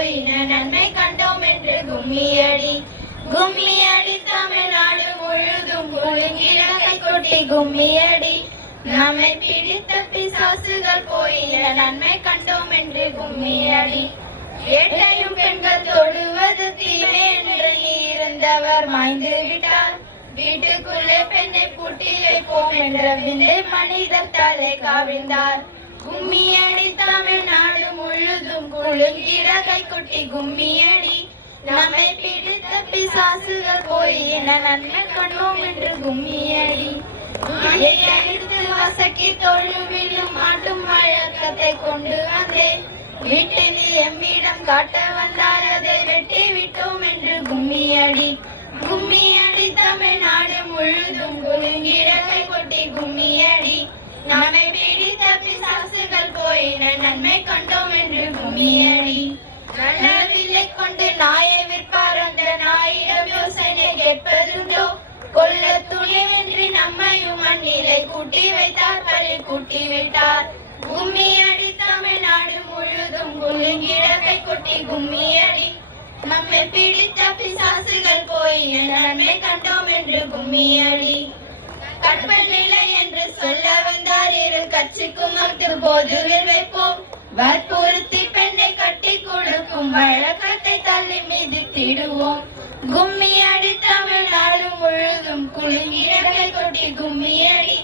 போயின நன்மை கண்டோம் என்று கும்மியடி கும்மியடி தமிழ்நாடு முழுதும் குலுங்கிடக்கை கொட்டி கும்மியடி நம்மை பிடித்த பிசாசுகள் போயின நன்மை கண்டோம் என்று கும்மியடி ஏட்டையும் பெண்கள் தொடுவது தீமை என்று நீ இருந்தவர் மாய்ந்து விட்டார் வீட்டுக்குள்ளே பெண்ணை பூட்டி வைப்போம் என்ற விந்தை மனிதர் தலை காவிழ்ந்தார் கும்மியடி தமிழ்நாடு முழுதும் குலுங்கிடக்கை கொட்டி கும்மியடி நம்மை பிடித்த பிசாசுகள் போயின நன்மை கண்டோம் என்று கும்மியடி அடித்து வசக்கி தொழுவிலும் ஆட்டும் வழக்கத்தை கொண்டு வந்தேன் வீட்டில் எம்மிடம் காட்ட வந்தார் அதை வெட்டி விட்டோம் என்று கும்மியடி கும்மியடி தமிழ்நாடு முழுதும் குலுங்கிடக்கை கொட்டி கும்மியடி நம்மை பிடித்த பிசாசுகள் போயின நன்மை கண்டோம் என்று கும்மியடி நல்ல விலை கொண்டு நாயை விற்பார் அந்த நாயிடம் யோசனை கேட்பதுண்டோ கொல்ல துணிவின்றி நம்மையும் மண்ணிலை கூட்டி வைத்தார் பழி கூட்டி விட்டார் கும்மியடி தமிழ்நாடு முழுதும் குலுங்கிடக்கை கொட்டி கும்மியடி நம்மை பிடித்த பிசாசுகள் போயின நன்மை கண்டோம் என்று கும்மியடி கற்பல் நிலை என்று சொல்ல வந்தார் இரு கட்சிக்கும் மக்து போதுவில் வைப்போம் வற்புறுத்தி பெண்ணை கட்டி கொடுக்கும் வழக்கத்தை தள்ளி மிதித்திடுவோம் கும்மியடி தமிழ்நாடு முழுதும் குலுங்கிடக்கை கொட்டி கும்மியடி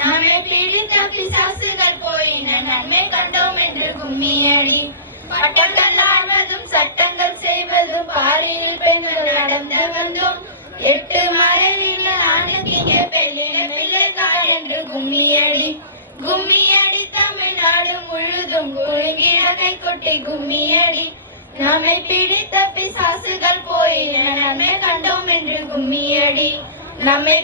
நம்மை பிடித்த பிசாசுகள் போயின நன்மை கண்டோம் என்று கும்மியடி பட்டங்கள் ஆழ்வதும் சட்டங்கள் செய்வதும் பாரியில் பெண்கள் நடந்து வந்தோம் 8 மறைவில் ஆணுக்கிங்க பெல்லின பிள்ளைகள் என்று கும்மியடி கும்மியடி தமிழ்நாடு முழுதும் குலுங்கிடக்கை கொட்டி கும்மியடி நம்மை பிடித்த பிசாசுகள் போயின நன்மை கண்டோம் என்று கும்மியடி நம்மை